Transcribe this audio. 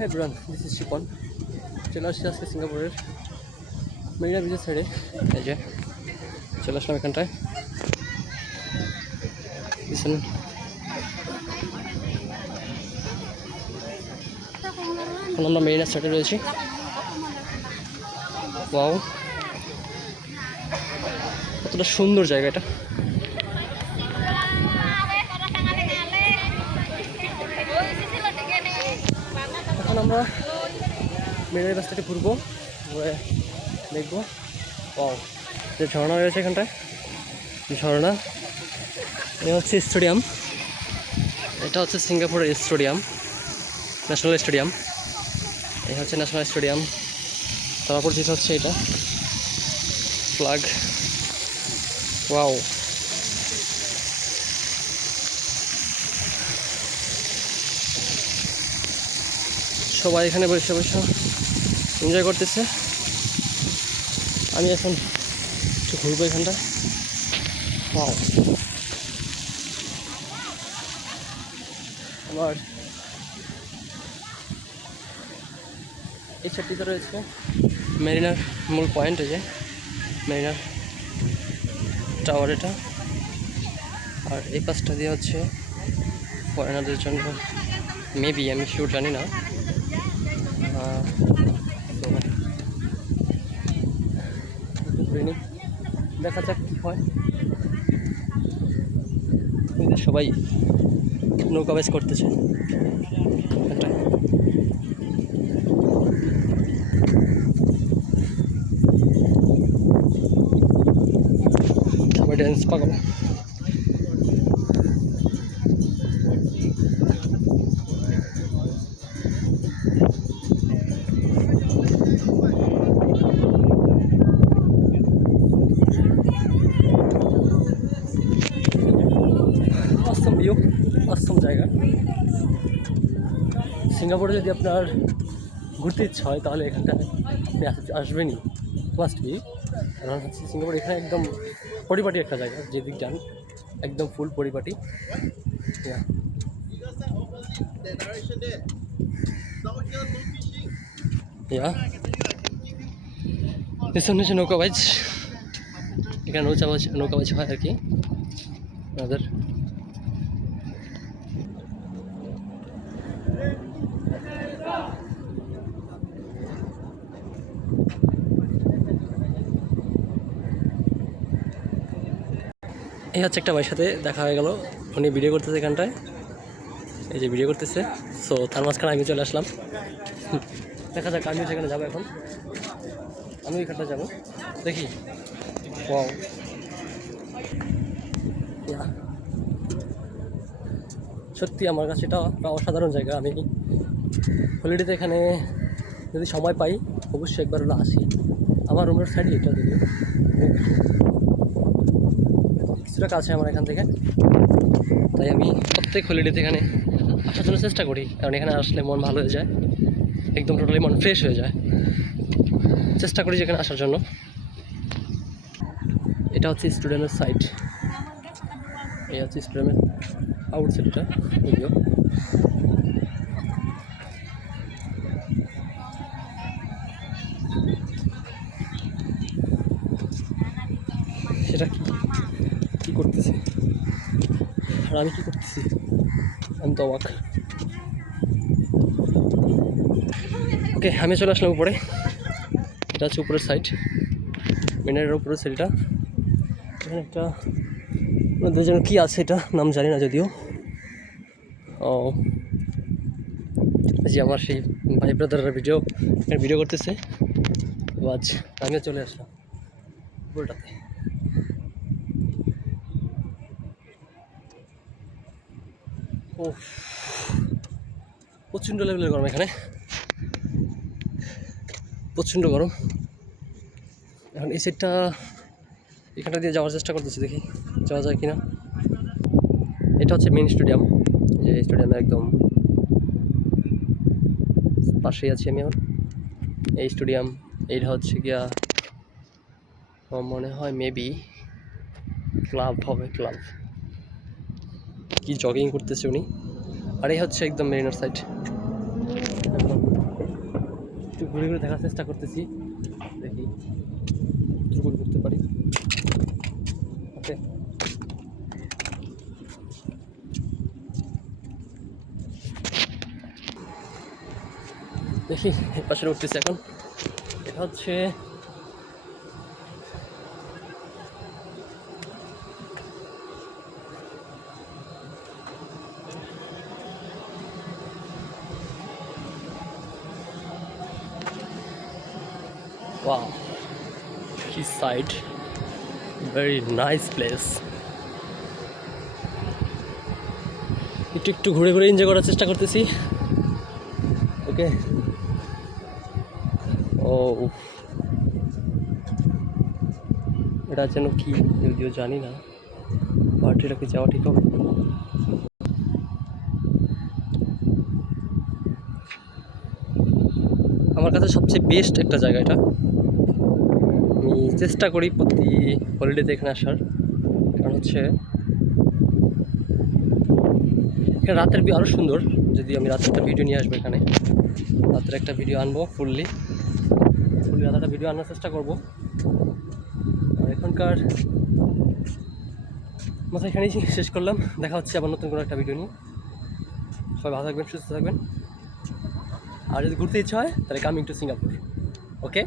High Bran, this is Shipon. চলে আসছি আজকে সিঙ্গাপুরের মেরিনা বিচের সাইডে। এই যে চলে আসলাম এখানটায়। এখন আমরা মেরিনা সাইডে রয়েছি। ওয়াও, কতটা সুন্দর জায়গা এটা। এখন আমরা মেরিনা রাস্তাটি ঘুরবো, ঘুরে দেখবো। ওয়াও, যে ঝর্ণা রয়েছে এখানটায়, ঝর্ণা। এটা হচ্ছে স্টেডিয়াম, এটা হচ্ছে সিঙ্গাপুরের স্টেডিয়াম, ন্যাশনাল স্টেডিয়াম। এই হচ্ছে ন্যাশনাল স্টেডিয়াম। তার পরিচিত হচ্ছে এটা ফ্ল্যাগ। ওয়াও, সবাই এখানে বসে বসে এনজয় করতেছে। আমি এখন একটু ঘুরবো এখানটা। ওয়াও, আমার এই সাইডটিতে রয়েছে মেরিনার মূল পয়েন্ট, এই যে মেরিনার টাওয়ার এটা। আর এই পাশটা দিয়ে হচ্ছে ফরেনারদের জন্য, মেবি, আমি শিওর জানি না। দেখা যাক কী হয়। সবাই নৌকা বাইচ করতেছে। সবাই ড্যান্স পাগল। অসম ভিউ, অসম জায়গা। সিঙ্গাপুরে যদি আপনার ঘুরতে ইচ্ছা হয় তাহলে এখানটায় আসবেনই, মাস্ট বি। কারণ হচ্ছে সিঙ্গাপুর এখানে একদম পরিপাটি একটা জায়গা, যেদিক যান একদম ফুল পরিপাটি। পেছনে হচ্ছে নৌকাবাজ, এখানে নৌকাবাজ হয় আর কি আমাদের। এই হচ্ছে একটা ভাইয়ের সাথে দেখা হয়ে গেল, উনি ভিডিও করতেছে এখানটায়, এই যে ভিডিও করতেছে। সো তার মাঝখানে আমি চলে আসলাম। দেখা যাক, আমিও সেখানে যাবো এখন, আমি এখানটা যাবো, দেখি। ওয়াও, সত্যি আমার কাছে এটা একটা অসাধারণ জায়গা। আমি হলিডেতে এখানে যদি সময় পাই অবশ্যই একবার হলে আসি। আমার রুমের সাইডে এটা, যদি কিছুটা কাছে আমার এখান থেকে, তাই আমি প্রত্যেক হলিডেতে এখানে আসার জন্য চেষ্টা করি। কারণ এখানে আসলে মন ভালো হয়ে যায়, একদম টোটালি মন ফ্রেশ হয়ে যায়। চেষ্টা করি যেখানে আসার জন্য। এটা হচ্ছে স্টেডিয়ামের সাইড, এই হচ্ছে স্টেডিয়ামের আউটসাইড, এটা ভিডিও। সেটা কী করতেছে আর আমি কী করতেছি, আমি তো অবাক। ওকে, আমি চলে আসলাম উপরে। এটা হচ্ছে উপরের সাইড, মিনারের উপরের সাইডটা। এখানে একটা যেন কী আছে, এটা নাম জানি না যদিও। ও যে আমার সেই ভাই ব্রাদাররা ভিডিও করতেছে। আজ আমিও চলে আসলাম উপরটাতে। ও, প্রচণ্ড লেভেলের গরম এখানে, প্রচণ্ড গরম। এখন এই সাইডটা, এখানটা দিয়ে যাওয়ার চেষ্টা করতেছি, দেখি যাওয়া যায় কিনা। এটা হচ্ছে মেইন স্টেডিয়াম, যে স্টেডিয়ামে একদম পাশেই আছি আমি এখন। এই স্টেডিয়াম, এইটা হচ্ছে গিয়া মনে হয় মেবি ক্লাব হবে, ক্লাব। কি জগিং করতেছে উনি। আর এই হচ্ছে একদম মেরিনার সাইড। এখন একটু ঘুরে ঘুরে দেখার চেষ্টা করতেছি, দেখি কতটুকু করতে পারি। ওকে, দেখি এর পাশে উঠতেছি এখন। এটা হচ্ছে wow, his side, very nice place. একটু একটু ঘুরে ঘুরে এনজয় করার চেষ্টা করতেছি। ওকে, ও এটা যেন কি যদিও জানি না, বাট এটা কি যাওয়া ঠিক হবে? আমার কাছে সবচেয়ে বেস্ট একটা জায়গা এটা। আমি চেষ্টা করি প্রতি হলিডেতে এখানে আসার, কারণ হচ্ছে এখানে রাতের ভিউ আরও সুন্দর। যদি আমি রাতের একটা ভিডিও নিয়ে আসবো এখানে, রাতের একটা ভিডিও আনবো, ফুললি রাতের একটা ভিডিও আনার চেষ্টা করবো। আর এখনকার মতো এখানেই শেষ করলাম। দেখা হচ্ছে আবার নতুন কোনো একটা ভিডিও নিয়ে। সবাই ভালো থাকবেন, সুস্থ থাকবেন। আর যদি ঘুরতে ইচ্ছা হয় তাহলে কামিং টু সিঙ্গাপুর। ওকে।